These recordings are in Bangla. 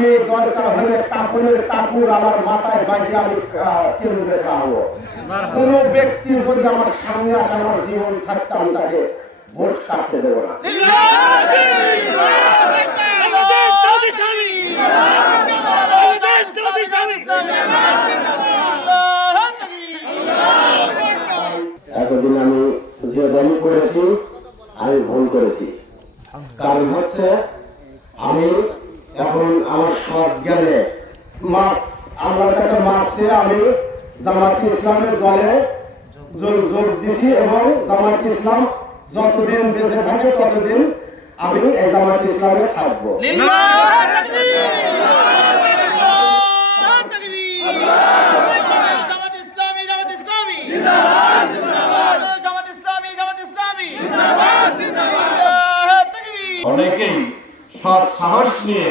আমি দরকার হলে কাপড়ের কাপড় আমার মাথায় বাইরে আমি কেন্দ্রে খাওয়াবো কোনো ব্যক্তি যদি আমার সামনে আসে, আমার জীবন থাকতে আমি তাকে ভোট কাটতে দেবো না। এতদিন আমি যে দামি করেছি, আমি ভুল করেছি। কারণ হচ্ছে আমি এখন আমার সৎ জ্ঞানে আমার কাছে মাপ চেয়ে আমি জামাত ইসলামের দলে যোগ দিছি এবং জামাত ইসলাম যতদিন বেঁচে থাকে ততদিন আমি এই জামাত ইসলামে থাকব জামাত ইসলামী জামাত ইসলামী জামাত ইসলামী জামাত ইসলামী তাকবীর অনেকেই সৎ সাহস নিয়ে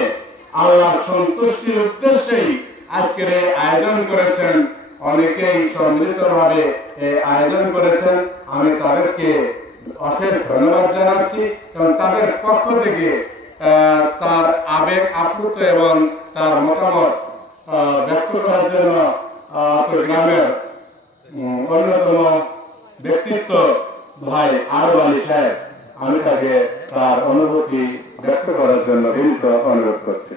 আল্লাহ সন্তুষ্টির উদ্দেশ্যেই আজকের এই আয়োজন করেছেন। অনেকেই সম্মিলিতভাবে এই আয়োজন করেছেন। আমি তাদেরকে অশেষ ধন্যবাদ জানাচ্ছি এবং তাদের পক্ষ থেকে তার আবেগ, আপ্লুত এবং তার মতামত ব্যক্ত করার জন্য গ্রামের অন্যতম ব্যক্তিত্ব ভাই আরব আলী সাহেব। আমি তাকে তার অনুভূতি ব্যক্ত করার জন্য বিনীত অনুরোধ করছি।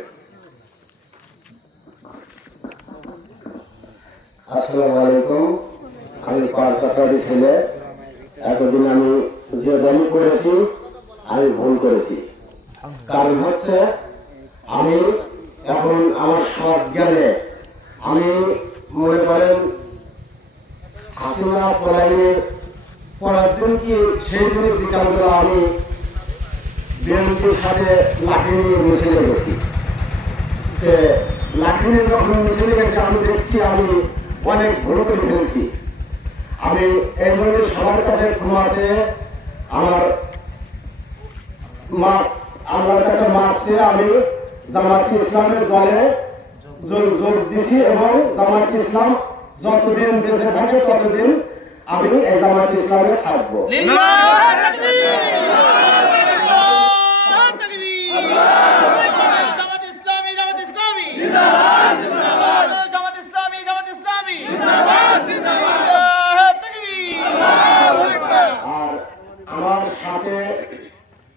আসসালামু আলাইকুম। আমি পাঁচ টাকারি ছেলে। এতদিন আমি যে দামি করেছি, আমি ভুল করেছি। কারণ হচ্ছে, আমি এখন আমার সৎ জ্ঞানে আমি মনে করেন হাসিনা পলাইনের পরের দিন কি সেই দিনের বিকালবেলা আমি বিএনপির সাথে লাঠি নিয়ে মিছিলে গেছি লাঠি নিয়ে যখন মিছিলে গেছি, আমি দেখছি আমি অনেক করে ফেলেছি। আমি এই জন্য সবার কাছে ক্ষমা আছে আমার মা আল্লাহর কাছে মাপ চেয়ে আমি জামাত ইসলামের দলে যোগ দিছি এবং জামাত ইসলাম যতদিন বেঁচে থাকে ততদিন আমি জামাত ইসলামে থাকব আর আমার সাথে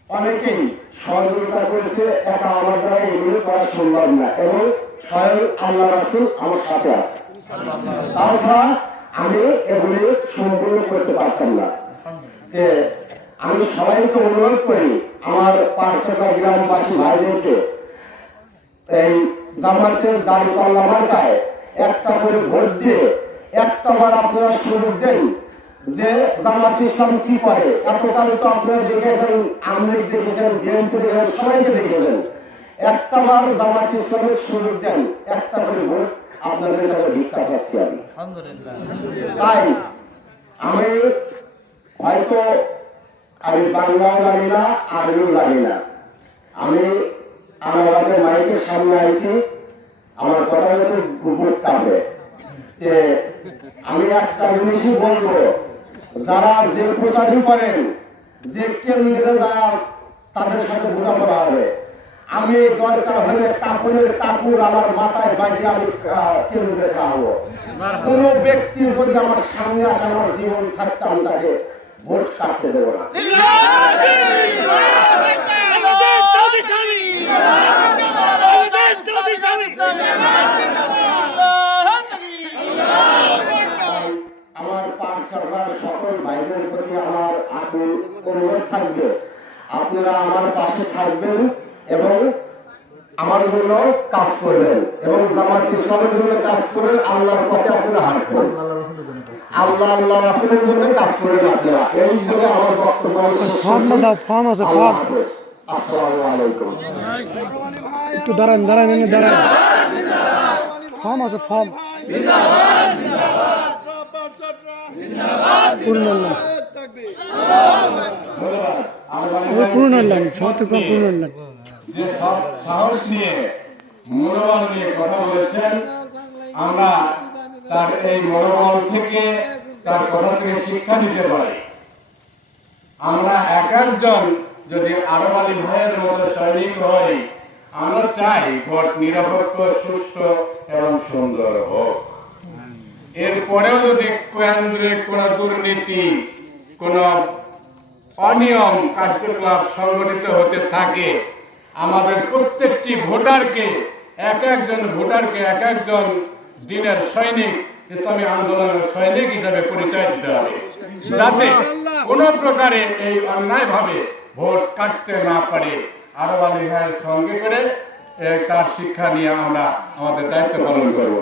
অনেকেই সহযোগিতা করেছে, একা আমার দ্বারা এগুলো করা সম্ভব না, এবং স্বয়ং আল্লাহ রাসুল আমার সাথে আছে। তাছাড়া আমি এগুলি সম্পূর্ণ করতে পারতাম না। আমি সবাইকে অনুরোধ করি আমার পাঁচশোটা গ্রামবাসী ভাইদেরকে এই জামাতের দাড়ি পাল্লা মার্কায় একটা করে ভোট দিয়ে একটা বার আপনারা সুযোগ দেন যে জামাত ইসলাম কি করে। এতকাল তো আপনারা দেখেছেন আমলিক দেখেছেন বিএনপি দেখেছেন সবাইকে দেখেছেন। একটা বার জামাত ইসলামের সুযোগ দেন একটা করে ভোট আপনাদের কাছে ভিক্ষা চাচ্ছি আমি। তাই আমি হয়তো আমি বাংলাও জানি না আরবিও জানি না। আমি আমাদের মাইকের সামনে আইছি, আমার কথা হয়তো পড়তে হবে যে আমি একটা জিনিসই বলব, যারা যে প্রচারই করেন যে কেন্দ্রে যা তাদের সাথে বোঝাপড়া হবে। আমি দরকার হলে কাপড়ের কাপড় আমার মাথায় বাইরে আমি কেন্দ্রে খাওয়াবো কোনো ব্যক্তি যদি আমার সামনে আসে, আমার জীবন থাকতে আমি তাকে ভোট কাটতে দেবো না। আমার পাঠশালার সকল ভাইদের প্রতি আমার আকুল অনুরোধ থাকবে। আপনারা আমার পাশে থাকবেন। এবং আমার জন্য কাজ করবেন এবং জামাত ইসলামের জন্য কাজ করবেন আল্লাহর পথে আপনারা হাঁটবেন। আল্লাহ আল্লাহ রাসুলের জন্য কাজ করেন আপনারা এই আমার বক্তব্য ফর্ম দাও ফর্ম আছে ফর্ম আসসালামু আলাইকুম। একটু দাঁড়ান দাঁড়ান এনে দাঁড়ান। ফর্ম আছে ফর্ম। পূর্ণ পূর্ণ পূর্ণ যে সাহস নিয়ে মনোবল নিয়ে কথা বলেছেন, আমরা তার এই মনোবল থেকে, তার কথা থেকে শিক্ষা নিতে পারি। আমরা এক একজন যদি আরব ভাইয়ের মতো সৈনিক হই, আমরা চাই ভোট নিরপেক্ষ সুষ্ঠু এবং সুন্দর হোক। এরপরেও যদি কেন্দ্রে কোন দুর্নীতি, কোন অনিয়ম কার্যকলাপ সংগঠিত হতে থাকে আমাদের প্রত্যেকটি ভোটারকে, এক একজন ভোটারকে এক একজন দিনের সৈনিক, ইসলামী আন্দোলনের সৈনিক হিসাবে পরিচয় দিতে হবে। যাতে কোনো প্রকারে এই অন্যায় ভাবে ভোট কাটতে না পারে। আরব আলী ভাইয়ের সঙ্গে করে তার শিক্ষা নিয়ে আমরা আমাদের দায়িত্ব পালন করব।